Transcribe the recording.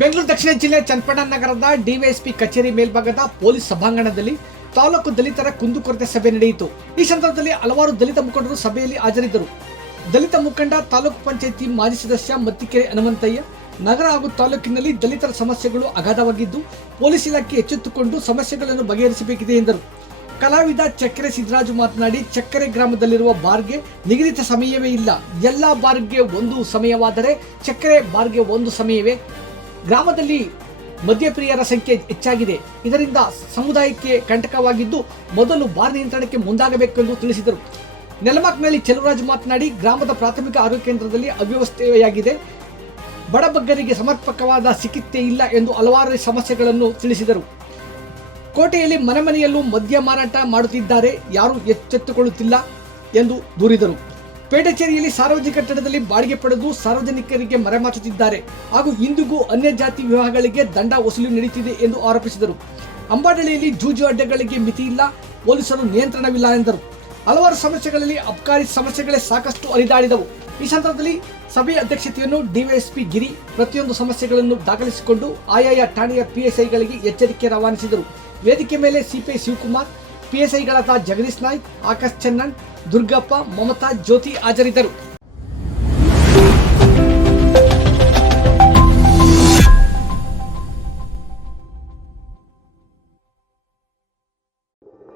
ಬೆಂಗಳೂರು ದಕ್ಷಿಣ ಜಿಲ್ಲೆ ಚನ್ನಪಟ್ಟಣ ನಗರದ ಡಿವೈಎಸ್ಪಿ ಕಚೇರಿ ಮೇಲ್ಭಾಗದ ಪೊಲೀಸ್ ಸಭಾಂಗಣದಲ್ಲಿ ತಾಲೂಕು ದಲಿತರ ಕುಂದುಕೊರತೆ ಸಭೆ ನಡೆಯಿತು. ಈ ಸಂದರ್ಭದಲ್ಲಿ ಹಲವಾರು ದಲಿತ ಮುಖಂಡರು ಸಭೆಯಲ್ಲಿ ಹಾಜರಿದ್ದರು. ದಲಿತ ಮುಖಂಡ ತಾಲೂಕು ಪಂಚಾಯಿತಿ ಮಾಜಿ ಸದಸ್ಯ ಮತ್ತಿಕೆರೆ ಹನುಮಂತಯ್ಯ, ನಗರ ಹಾಗೂ ತಾಲೂಕಿನಲ್ಲಿ ದಲಿತರ ಸಮಸ್ಯೆಗಳು ಅಗಾಧವಾಗಿದ್ದು ಪೊಲೀಸ್ ಇಲಾಖೆ ಎಚ್ಚೆತ್ತುಕೊಂಡು ಸಮಸ್ಯೆಗಳನ್ನು ಬಗೆಹರಿಸಬೇಕಿದೆ ಎಂದರು. ಕಲಾವಿದ ಚಕ್ಕರೆ ಸಿದ್ದರಾಜು ಮಾತನಾಡಿ, ಚಕ್ಕರೆ ಗ್ರಾಮದಲ್ಲಿರುವ ಬಾರ್ಗೆ ನಿಗದಿತ ಸಮಯವೇ ಇಲ್ಲ. ಎಲ್ಲ ಬಾರ್ಗೆ ಒಂದು ಸಮಯವಾದರೆ ಚಕ್ಕರೆ ಬಾರ್ಗೆ ಒಂದು ಸಮಯವೇ. ಗ್ರಾಮದಲ್ಲಿ ಮದ್ಯಪ್ರಿಯರ ಸಂಖ್ಯೆ ಹೆಚ್ಚಾಗಿದೆ. ಇದರಿಂದ ಸಮುದಾಯಕ್ಕೆ ಕಂಟಕವಾಗಿದ್ದು ಮೊದಲು ಬಾರ್ ನಿಯಂತ್ರಣಕ್ಕೆ ಮುಂದಾಗಬೇಕೆಂದು ತಿಳಿಸಿದರು. ನೆಲಮಕ್ನಲ್ಲಿ ಚೆಲುವರಾಜು ಮಾತನಾಡಿ, ಗ್ರಾಮದ ಪ್ರಾಥಮಿಕ ಆರೋಗ್ಯ ಕೇಂದ್ರದಲ್ಲಿ ಅವ್ಯವಸ್ಥೆಯಾಗಿದೆ. ಬಡಬಗ್ಗರಿಗೆ ಸಮರ್ಪಕವಾದ ಚಿಕಿತ್ಸೆ ಇಲ್ಲ ಎಂದು ಹಲವಾರು ಸಮಸ್ಯೆಗಳನ್ನು ತಿಳಿಸಿದರು. ಕೋಟೆಯಲ್ಲಿ ಮನೆ ಮನೆಯಲ್ಲೂ ಮದ್ಯ ಮಾರಾಟ ಮಾಡುತ್ತಿದ್ದಾರೆ, ಯಾರೂ ಎಚ್ಚೆತ್ತುಕೊಳ್ಳುತ್ತಿಲ್ಲ ಎಂದು ದೂರಿದರು. ಪೇಟೆಚೇರಿಯಲ್ಲಿ ಸಾರ್ವಜನಿಕ ಕಟ್ಟಡದಲ್ಲಿ ಬಾಡಿಗೆ ಪಡೆದು ಸಾರ್ವಜನಿಕರಿಗೆ ಮರೆಮಾಚುತ್ತಿದ್ದಾರೆ ಹಾಗೂ ಇಂದಿಗೂ ಅನ್ಯ ಜಾತಿ ವಿವಾಹಗಳಿಗೆ ದಂಡ ವಸೂಲಿ ನಡೆಯುತ್ತಿದೆ ಎಂದು ಆರೋಪಿಸಿದರು. ಅಂಬಾಡಳಿಯಲ್ಲಿ ಜೂಜು ಅಡ್ಡೆಗಳಿಗೆ ಮಿತಿ ಇಲ್ಲ, ಪೊಲೀಸರು ನಿಯಂತ್ರಣವಿಲ್ಲ ಎಂದರು. ಹಲವಾರು ಸಮಸ್ಯೆಗಳಲ್ಲಿ ಅಬಕಾರಿ ಸಮಸ್ಯೆಗಳೇ ಸಾಕಷ್ಟು ಹರಿದಾಡಿದವು. ಈ ಸಂದರ್ಭದಲ್ಲಿ ಸಭೆಯ ಅಧ್ಯಕ್ಷತೆಯನ್ನು ಡಿವೈಎಸ್ಪಿ ಗಿರಿ ಪ್ರತಿಯೊಂದು ಸಮಸ್ಯೆಗಳನ್ನು ದಾಖಲಿಸಿಕೊಂಡು ಆಯಾಯ ಠಾಣೆಯ ಪಿಎಸ್ಐಗಳಿಗೆ ಎಚ್ಚರಿಕೆ ರವಾನಿಸಿದರು. ವೇದಿಕೆ ಮೇಲೆ ಸಿಪಿಐ ಶಿವಕುಮಾರ್, ಪಿಎಸ್ಐಗಳಾದ ಜಗದೀಶ್ ನಾಯ್ಕ್, ಆಕಾಶ್ ಚೆನ್ನನ್, ದುರ್ಗಪ್ಪ, ಮಮತಾ, ಜ್ಯೋತಿ ಹಾಜರಿದ್ದರು.